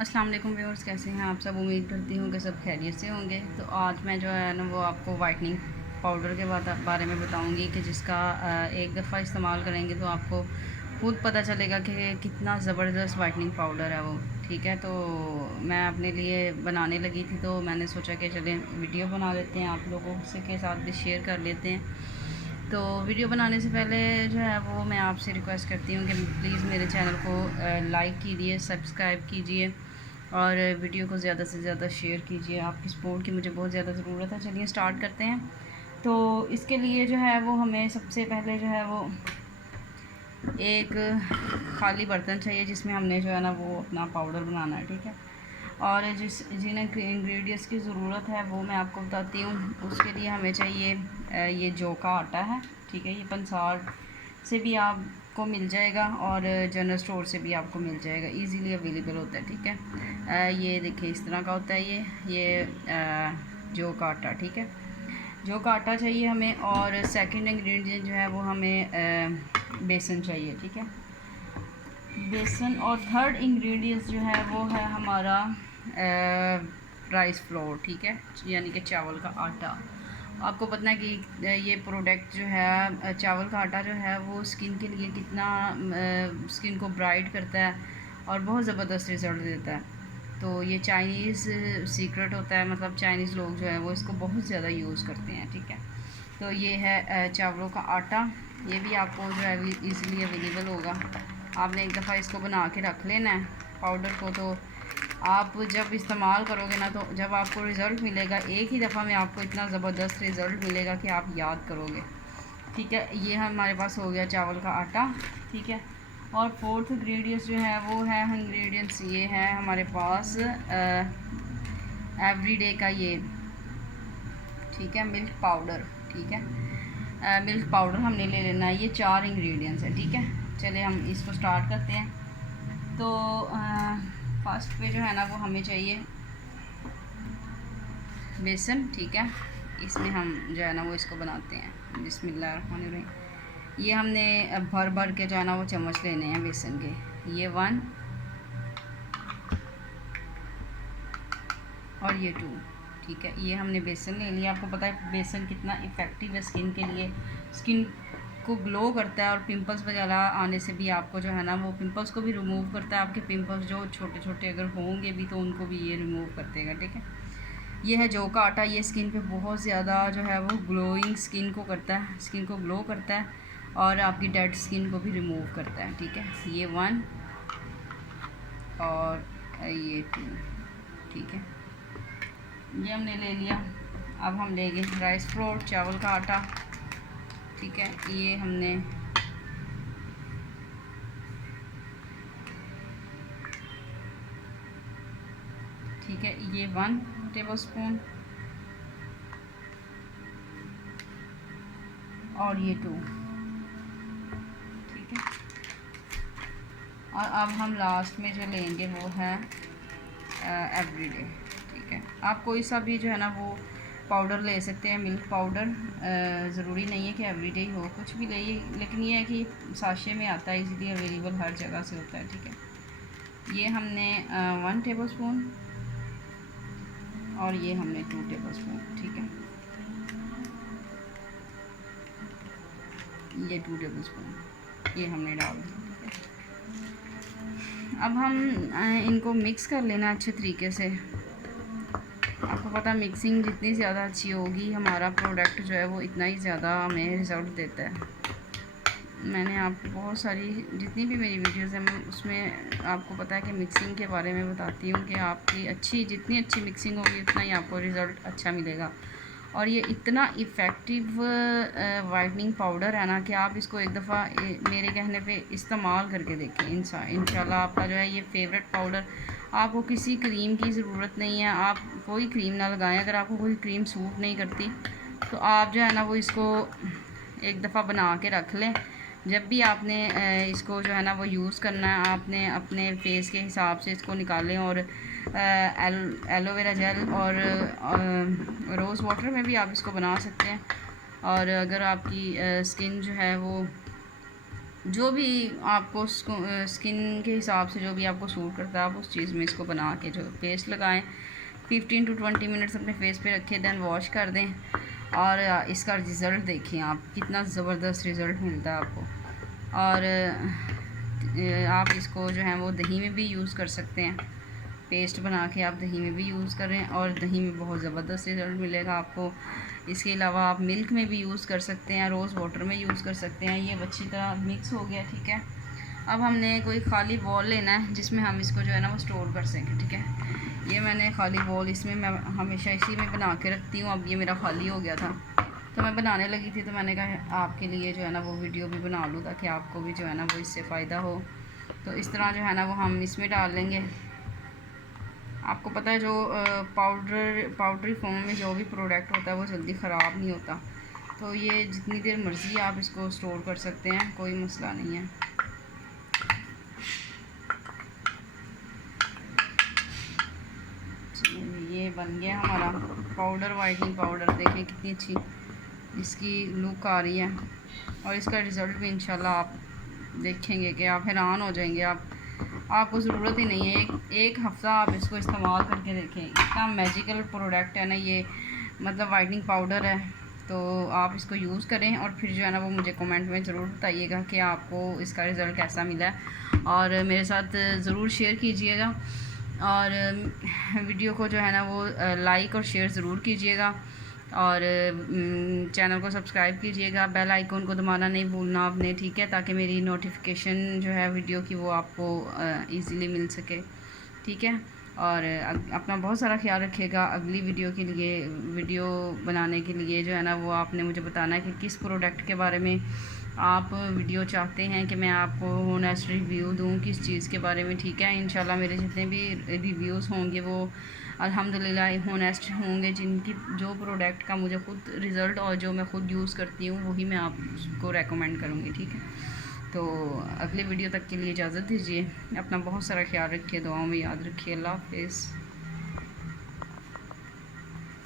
अस्सलाम वालेकुम व्यूअर्स, कैसे हैं आप सब। उम्मीद करती हूँ कि सब खैरियत से होंगे। तो आज मैं जो है ना वो आपको वाइटनिंग पाउडर के बारे में बताऊँगी कि जिसका एक दफ़ा इस्तेमाल करेंगे तो आपको खुद पता चलेगा कि कितना ज़बरदस्त वाइटनिंग पाउडर है वो। ठीक है, तो मैं अपने लिए बनाने लगी थी तो मैंने सोचा कि चलें वीडियो बना लेते हैं, आप लोगों के साथ भी शेयर कर लेते हैं। तो वीडियो बनाने से पहले जो है वो मैं आपसे रिक्वेस्ट करती हूँ कि प्लीज़ मेरे चैनल को लाइक कीजिए, सब्सक्राइब कीजिए और वीडियो को ज़्यादा से ज़्यादा शेयर कीजिए। आपकी सपोर्ट की मुझे बहुत ज़्यादा ज़रूरत है। चलिए स्टार्ट करते हैं। तो इसके लिए जो है वो हमें सबसे पहले जो है वो एक खाली बर्तन चाहिए जिसमें हमने जो है ना वो अपना पाउडर बनाना है। ठीक है, और जिन इंग्रेडिएंट्स की ज़रूरत है वो मैं आपको बताती हूँ। उसके लिए हमें चाहिए ये जौ का आटा है। ठीक है, ये पंसार से भी आपको मिल जाएगा और जनरल स्टोर से भी आपको मिल जाएगा, इजीली अवेलेबल होता है। ठीक है, ये देखिए इस तरह का होता है ये जौ का आटा। ठीक है, जौ का आटा चाहिए हमें। और सेकंड इंग्रेडिएंट जो है वो हमें बेसन चाहिए। ठीक है, बेसन। और थर्ड इंग्रेडिएंट्स जो है वो है हमारा राइस फ्लोर। ठीक है, यानी कि चावल का आटा। आपको पता है कि ये प्रोडक्ट जो है चावल का आटा जो है वो स्किन के लिए कितना स्किन को ब्राइट करता है और बहुत ज़बरदस्त रिज़ल्ट देता है। तो ये चाइनीज़ सीक्रेट होता है, मतलब चाइनीज़ लोग जो है वो इसको बहुत ज़्यादा यूज़ करते हैं। ठीक है, तो ये है चावलों का आटा। ये भी आपको जो है ईज़िली अवेलेबल होगा। आपने एक दफ़ा इसको बना के रख लेना है पाउडर को। तो आप जब इस्तेमाल करोगे ना तो जब आपको रिज़ल्ट मिलेगा एक ही दफ़ा में आपको इतना ज़बरदस्त रिज़ल्ट मिलेगा कि आप याद करोगे। ठीक है, ये हमारे पास हो गया चावल का आटा। ठीक है, और फोर्थ इंग्रेडिएंट्स जो है वो है इंग्रेडिएंट्स ये है हमारे पास एवरीडे का ये। ठीक है, मिल्क पाउडर। ठीक है, मिल्क पाउडर हमने ले लेना है। ये 4 इंग्रेडिएंट्स है। ठीक है, चलिए हम इसको स्टार्ट करते हैं। तो फर्स्ट पे जो है ना वो हमें चाहिए बेसन। ठीक है, इसमें हम जो है ना वो इसको बनाते हैं। बिस्मिल्लाहिर्रहमानिर्रहीम। ये हमने भर भर के जो है ना वो चम्मच लेने हैं बेसन के। ये 1 और ये 2। ठीक है, ये हमने बेसन ले लिया। आपको पता है बेसन कितना इफ़ेक्टिव है स्किन के लिए। स्किन को ग्लो करता है और पिंपल्स वगैरह आने से भी आपको जो है ना वो पिंपल्स को भी रिमूव करता है। आपके पिंपल्स जो छोटे छोटे अगर होंगे भी तो उनको भी ये रिमूव कर देगा। ठीक है, ये है जौ का आटा। ये स्किन पे बहुत ज़्यादा जो है वो ग्लोइंग स्किन को करता है, स्किन को ग्लो करता है और आपकी डेड स्किन को भी रिमूव करता है। ठीक है, ये 1 और ये 2। ठीक है, ये हमने ले लिया। अब हम लेंगे राइस फ्लोर, चावल का आटा। ठीक है, ये हमने ठीक है ये 1 टेबलस्पून और ये 2। ठीक है, और अब हम लास्ट में जो लेंगे वो है एवरीडे। ठीक है, आप कोई सा भी जो है ना वो पाउडर ले सकते हैं, मिल्क पाउडर। ज़रूरी नहीं है कि एवरीडे ही हो, कुछ भी ले, लेकिन ये है कि साशे में आता है, इजीली अवेलेबल हर जगह से होता है। ठीक है, ये हमने 1 टेबलस्पून और ये हमने 2 टेबलस्पून। ठीक है, ये 2 टेबलस्पून ये हमने डाल दिया। ठीक है, अब हम इनको मिक्स कर लेना अच्छे तरीके से। आपको पता मिक्सिंग जितनी ज़्यादा अच्छी होगी हमारा प्रोडक्ट जो है वो इतना ही ज़्यादा हमें रिज़ल्ट देता है। मैंने आपको बहुत सारी जितनी भी मेरी वीडियोज़ हैं उसमें आपको पता है कि मिक्सिंग के बारे में बताती हूँ कि आपकी जितनी अच्छी मिक्सिंग होगी उतना ही आपको रिज़ल्ट अच्छा मिलेगा। और ये इतना इफ़ेक्टिव वाइटनिंग पाउडर है ना कि आप इसको एक दफ़ा मेरे कहने पे इस्तेमाल करके देखें। इंशाल्लाह आपका जो है ये फेवरेट पाउडर। आपको किसी क्रीम की ज़रूरत नहीं है, आप कोई क्रीम ना लगाएं। अगर आपको कोई क्रीम सूट नहीं करती तो आप जो है ना वो इसको एक दफ़ा बना के रख लें। जब भी आपने इसको जो है ना वो यूज़ करना है आपने अपने फेस के हिसाब से इसको निकालें। और एलोवेरा जेल और रोज़ वाटर में भी आप इसको बना सकते हैं। और अगर आपकी स्किन जो है वो जो भी आपको स्किन के हिसाब से जो भी आपको सूट करता है आप उस चीज़ में इसको बना के जो पेस्ट लगाएं। 15 to 20 मिनट्स अपने फेस पे रखें, दैन वॉश कर दें और इसका रिज़ल्ट देखें आप, कितना ज़बरदस्त रिज़ल्ट मिलता है आपको। और आप इसको जो है वो दही में भी यूज़ कर सकते हैं, पेस्ट बना के आप दही में भी यूज़ करें और दही में बहुत ज़बरदस्त रिज़ल्ट मिलेगा आपको। इसके अलावा आप मिल्क में भी यूज़ कर सकते हैं, रोज़ वाटर में यूज़ कर सकते हैं। ये अच्छी तरह मिक्स हो गया, ठीक है। अब हमने कोई खाली बॉल लेना है जिसमें हम इसको जो है ना वो स्टोर कर सकें, ठीक है। ये मैंने खाली बॉल, इसमें मैं हमेशा इसी में बना के रखती हूँ। अब ये मेरा खाली हो गया था तो मैं बनाने लगी थी, तो मैंने कहा आपके लिए जो है ना वो वीडियो भी बना लूँ ताकि आपको भी जो है ना वो इससे फ़ायदा हो। तो इस तरह जो है ना वो हम इसमें डाल लेंगे। आपको पता है जो पाउडरी फॉर्म में जो भी प्रोडक्ट होता है वो जल्दी ख़राब नहीं होता, तो ये जितनी देर मर्ज़ी आप इसको स्टोर कर सकते हैं, कोई मसला नहीं है। ये बन गया हमारा पाउडर, वाइटनिंग पाउडर। देखें कितनी अच्छी इसकी लुक आ रही है और इसका रिज़ल्ट भी इंशाल्लाह आप देखेंगे कि आप हैरान हो जाएंगे। आपको ज़रूरत ही नहीं है, एक हफ़्ता आप इसको इस्तेमाल करके देखें, इतना मैजिकल प्रोडक्ट है ना ये, मतलब वाइटनिंग पाउडर है। तो आप इसको यूज़ करें और फिर जो है ना वो मुझे कमेंट में ज़रूर बताइएगा कि आपको इसका रिज़ल्ट कैसा मिला है और मेरे साथ ज़रूर शेयर कीजिएगा और वीडियो को जो है ना वो लाइक और शेयर ज़रूर कीजिएगा और चैनल को सब्सक्राइब कीजिएगा, बेल आइकॉन को दबाना नहीं भूलना आपने, ठीक है, ताकि मेरी नोटिफिकेशन जो है वीडियो की वो आपको इजीली मिल सके, ठीक है। और अपना बहुत सारा ख्याल रखिएगा। अगली वीडियो बनाने के लिए जो है ना वो आपने मुझे बताना है कि किस प्रोडक्ट के बारे में आप वीडियो चाहते हैं कि मैं आपको होनेस्ट रिव्यू दूँ किस चीज़ के बारे में, ठीक है। इंशाल्लाह मेरे जितने भी रिव्यूज़ होंगे वो अल्हम्दुलिल्लाह होनेस्ट होंगे, जिनकी जो प्रोडक्ट का मुझे ख़ुद रिज़ल्ट और जो मैं ख़ुद यूज़ करती हूँ वही मैं आपको रेकमेंड करूँगी, ठीक है। तो अगली वीडियो तक के लिए इजाज़त दीजिए। अपना बहुत सारा ख्याल रखिए, दुआओं में याद रखिए। अल्लाह हाफ़िज़।